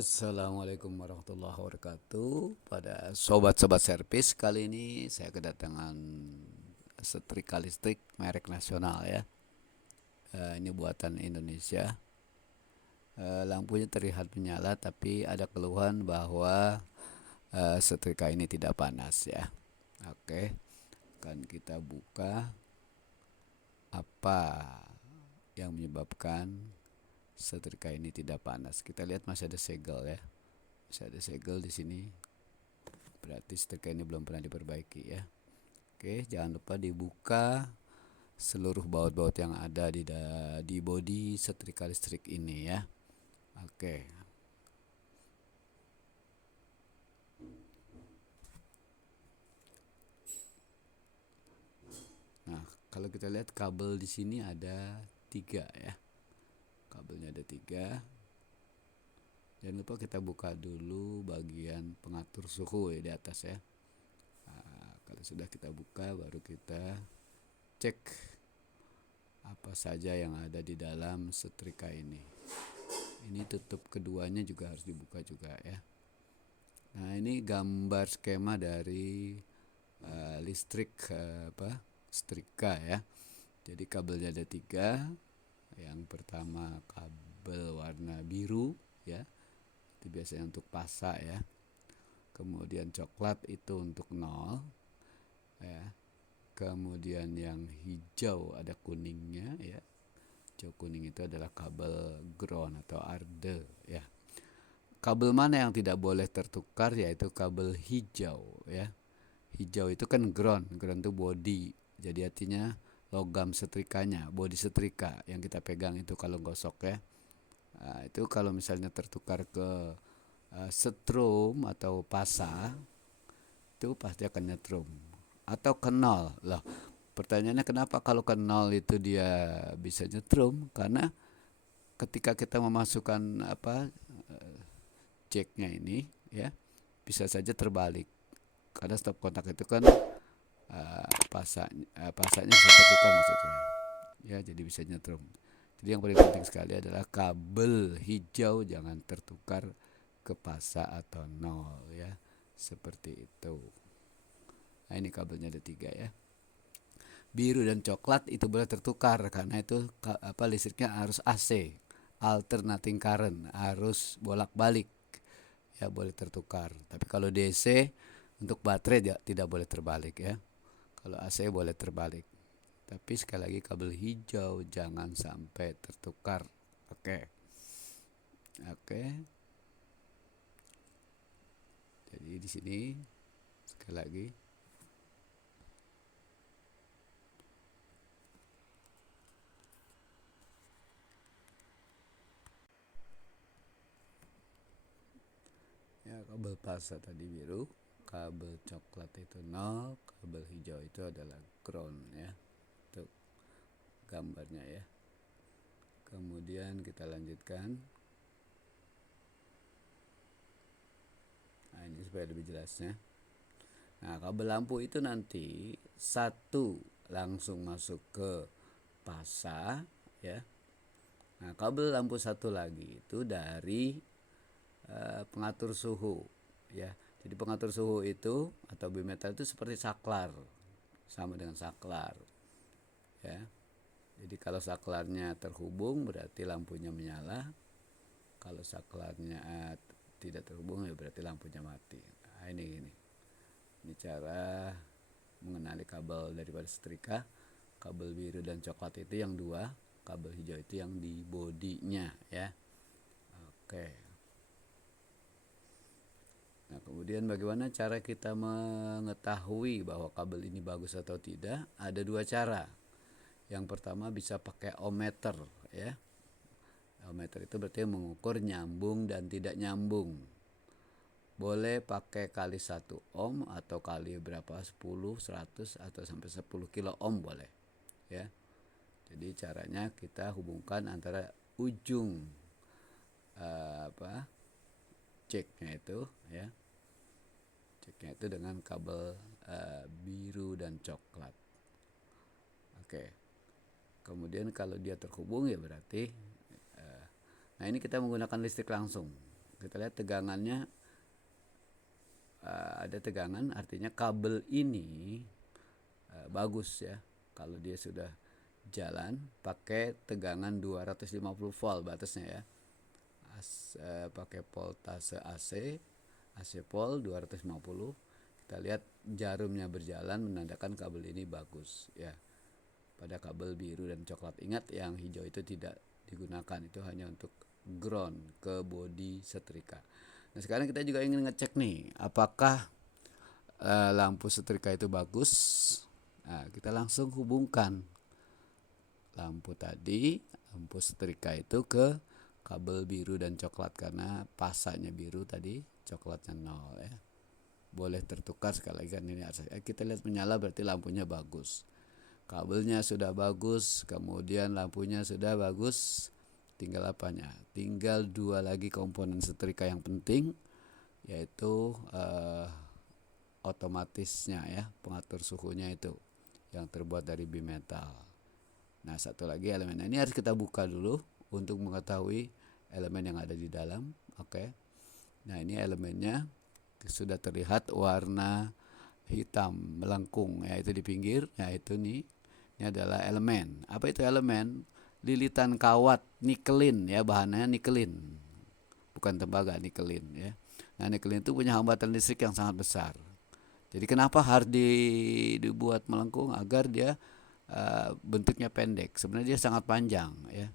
Assalamualaikum warahmatullahi wabarakatuh. Pada sobat-sobat servis, kali ini saya kedatangan setrika listrik merek nasional ya. Ini buatan Indonesia. Lampunya terlihat menyala, tapi ada keluhan bahwa setrika ini tidak panas ya. Oke, akan kita buka apa yang menyebabkan setrika ini tidak panas. Kita lihat masih ada segel ya. Masih ada segel di sini. Berarti setrika ini belum pernah diperbaiki ya. Oke, jangan lupa dibuka seluruh baut-baut yang ada di bodi setrika listrik ini ya. Oke. Nah, kalau kita lihat kabel di sini ada 3 ya. Kabelnya ada 3. Jangan lupa kita buka dulu bagian pengatur suhu ya di atas ya. Nah, kalau sudah kita buka, baru kita cek apa saja yang ada di dalam setrika ini. Ini tutup keduanya juga harus dibuka juga ya. Nah, ini gambar skema dari listrik setrika ya. Jadi kabelnya ada 3. Yang pertama kabel warna biru ya, itu biasanya untuk pasa ya. Kemudian coklat itu untuk 0 ya. Kemudian yang hijau ada kuningnya ya. Hijau kuning itu adalah kabel ground atau arde ya. Kabel mana yang tidak boleh tertukar, yaitu kabel hijau ya. Hijau itu kan ground itu body. Jadi artinya logam setrikanya, body setrika yang kita pegang itu kalau gosok ya. Nah, itu kalau misalnya tertukar ke setrum atau pasa, itu pasti akan nyetrum. Atau ke nol loh. Pertanyaannya kenapa kalau ke nol itu dia bisa nyetrum? Karena ketika kita memasukkan jacknya ini ya, bisa saja terbalik. Karena stop kontak itu kan pasanya bisa tertukar maksudnya ya, jadi bisa nyetrum. Jadi yang paling penting sekali adalah kabel hijau jangan tertukar ke pasa atau nol ya, seperti itu. Nah, ini kabelnya ada 3 ya. Biru dan coklat itu boleh tertukar karena itu listriknya harus AC, alternating current, harus bolak-balik ya, boleh tertukar. Tapi kalau DC untuk baterai tidak boleh terbalik ya. Kalau AC boleh terbalik. Tapi sekali lagi kabel hijau jangan sampai tertukar. Oke. Jadi di sini sekali lagi ya, kabel pasa tadi biru, kabel coklat itu 0, kabel hijau itu adalah ground ya. Itu gambarnya ya. Kemudian kita lanjutkan. Nah, ini supaya lebih jelasnya. Nah, kabel lampu itu nanti satu langsung masuk ke pasa ya. Nah, kabel lampu satu lagi itu dari pengatur suhu ya. Jadi pengatur suhu itu atau bimetal itu seperti saklar, sama dengan saklar ya. Jadi kalau saklarnya terhubung berarti lampunya menyala. Kalau saklarnya tidak terhubung ya berarti lampunya mati. Nah, ini cara mengenali kabel daripada setrika. Kabel biru dan coklat itu yang 2, kabel hijau itu yang di bodinya ya. Oke. Nah, kemudian bagaimana cara kita mengetahui bahwa kabel ini bagus atau tidak? Ada 2 cara. Yang pertama bisa pakai ohmmeter ya. Ohmmeter itu berarti mengukur nyambung dan tidak nyambung. Boleh pakai kali 1 ohm atau kali berapa, 10, 100 atau sampai 10 kilo ohm boleh ya. Jadi caranya kita hubungkan antara ujung jacknya itu ya, jacknya itu dengan kabel biru dan coklat. Oke. Kemudian kalau dia terhubung ya berarti nah ini kita menggunakan listrik langsung Kita lihat tegangannya, ada tegangan, artinya kabel ini bagus ya. Kalau dia sudah jalan pakai tegangan 250 volt batasnya ya. Pakai voltase AC pol 250. Kita lihat jarumnya berjalan menandakan kabel ini bagus ya. Pada kabel biru dan coklat, ingat yang hijau itu tidak digunakan, itu hanya untuk ground ke bodi setrika. Nah sekarang kita juga ingin ngecek nih, apakah lampu setrika itu bagus. Nah, kita langsung hubungkan lampu setrika itu ke kabel biru dan coklat, karena pasanya biru tadi, coklatnya 0 ya. Boleh tertukar sekali lagi kan ini. Kita lihat menyala berarti lampunya bagus. Kabelnya sudah bagus, kemudian lampunya sudah bagus. Tinggal apanya? Tinggal 2 lagi komponen setrika yang penting, yaitu otomatisnya ya, pengatur suhunya itu yang terbuat dari bimetal. Nah, satu lagi elemen. Ini harus kita buka dulu untuk mengetahui elemen yang ada di dalam. Oke. Nah, ini elemennya sudah terlihat warna hitam melengkung ya, itu di pinggir. Ya, itu nih. Ini adalah elemen. Apa itu elemen? Lilitan kawat nikelin ya, bahannya nikelin. Bukan tembaga, nikelin ya. Nah, nikelin itu punya hambatan listrik yang sangat besar. Jadi kenapa harus dibuat melengkung? Agar dia bentuknya pendek. Sebenarnya dia sangat panjang ya.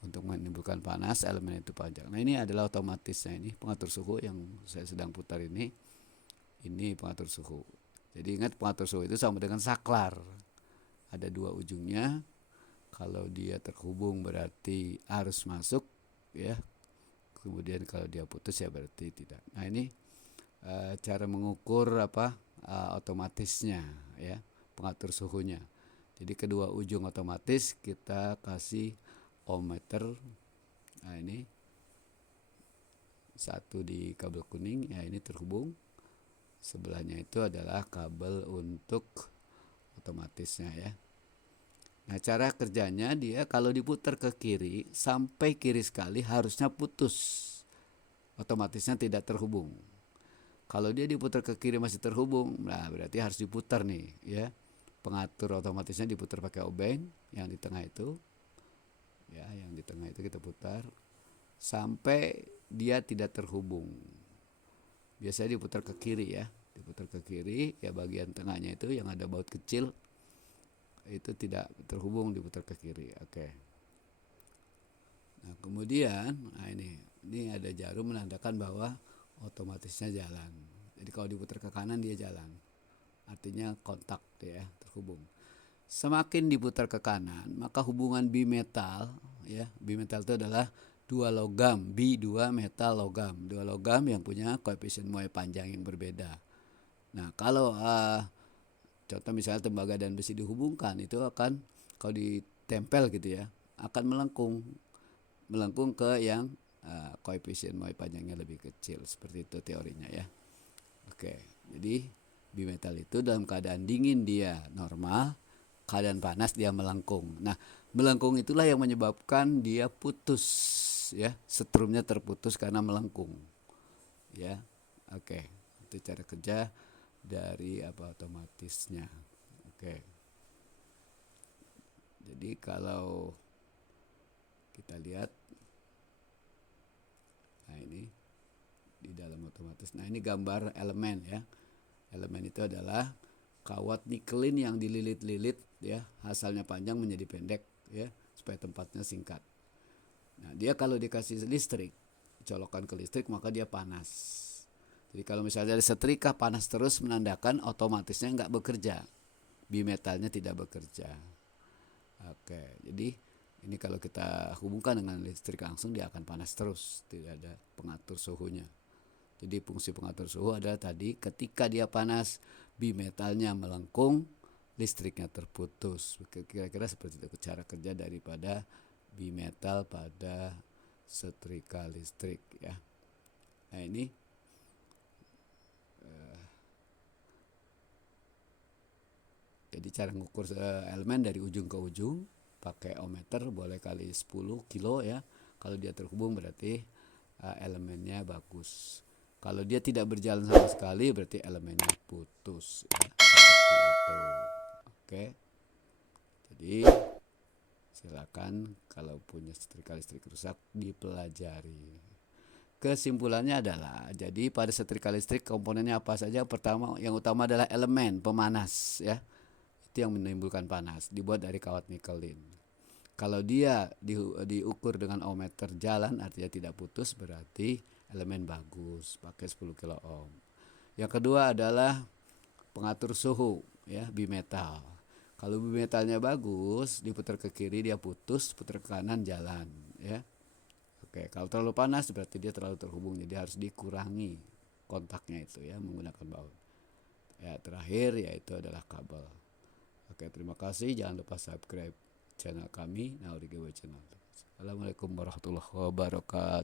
Untuk menimbulkan panas, elemen itu panjang. Nah, ini adalah otomatisnya, ini pengatur suhu yang saya sedang putar ini. Ini pengatur suhu. Jadi ingat, pengatur suhu itu sama dengan saklar. Ada 2 ujungnya. Kalau dia terhubung berarti arus masuk ya. Kemudian kalau dia putus ya berarti tidak. Nah, ini cara mengukur otomatisnya ya, pengatur suhunya. Jadi kedua ujung otomatis kita kasih ohmmeter. Nah, ini satu di kabel kuning ya, ini terhubung. Sebelahnya itu adalah kabel untuk otomatisnya ya. Nah, cara kerjanya, dia kalau diputar ke kiri sampai kiri sekali harusnya putus. Otomatisnya tidak terhubung. Kalau dia diputar ke kiri masih terhubung, nah berarti harus diputar nih ya. Pengatur otomatisnya diputar pakai obeng yang di tengah itu. Ya, yang di tengah itu kita putar sampai dia tidak terhubung. Biasanya diputar ke kiri ya. Diputar ke kiri ya, bagian tengahnya itu yang ada baut kecil itu tidak terhubung, diputar ke kiri. Oke. Nah, kemudian ini ada jarum menandakan bahwa otomatisnya jalan. Jadi kalau diputar ke kanan dia jalan. Artinya kontak ya, terhubung. Semakin diputar ke kanan, maka hubungan bimetal ya, bimetal itu adalah 2 logam, bi 2 metal logam. 2 logam yang punya koefisien muai panjang yang berbeda. Nah, kalau contoh misalnya tembaga dan besi dihubungkan, itu akan kalau ditempel gitu ya, akan melengkung ke yang koefisien muai panjangnya lebih kecil. Seperti itu teorinya ya. Oke, jadi bimetal itu dalam keadaan dingin dia normal, keadaan panas dia melengkung. Nah, melengkung itulah yang menyebabkan dia putus ya, setrumnya terputus karena melengkung. Ya. Oke, itu cara kerja dari otomatisnya. Oke. Jadi kalau kita lihat, nah ini di dalam otomatis. Nah, ini gambar elemen ya. Elemen itu adalah kawat nikelin yang dililit-lilit ya, asalnya panjang menjadi pendek ya, supaya tempatnya singkat. Nah, dia kalau dikasih listrik, colokan ke listrik, maka dia panas. Jadi kalau misalnya ada setrika panas terus, menandakan otomatisnya nggak bekerja, bimetalnya tidak bekerja. Oke, jadi ini kalau kita hubungkan dengan listrik langsung, dia akan panas terus, tidak ada pengatur suhunya. Jadi fungsi pengatur suhu adalah tadi, ketika dia panas, bimetalnya melengkung, listriknya terputus. Kira-kira seperti itu cara kerja daripada bimetal pada setrika listrik ya. Nah, ini jadi cara mengukur elemen dari ujung ke ujung pakai ohmmeter, boleh kali 10 kilo ya. Kalau dia terhubung berarti elemennya bagus. Kalau dia tidak berjalan sama sekali berarti elemennya putus ya. Seperti itu. Oke. Jadi silakan kalau punya setrika listrik rusak dipelajari. Kesimpulannya adalah, jadi pada setrika listrik komponennya apa saja? Pertama, yang utama adalah elemen pemanas ya. Itu yang menimbulkan panas, dibuat dari kawat nikelin. Kalau dia diukur dengan ohmmeter jalan, artinya tidak putus, berarti elemen bagus, pakai 10 kilo ohm. Yang kedua adalah pengatur suhu ya, bimetal. Kalau bimetalnya bagus, diputar ke kiri dia putus, putar ke kanan jalan ya. Oke, kalau terlalu panas berarti dia terlalu terhubung, jadi harus dikurangi kontaknya itu ya menggunakan baut. Ya, terakhir yaitu adalah kabel. Oke, terima kasih. Jangan lupa subscribe channel kami, Nauri Giveaway Channel. Assalamualaikum warahmatullahi wabarakatuh.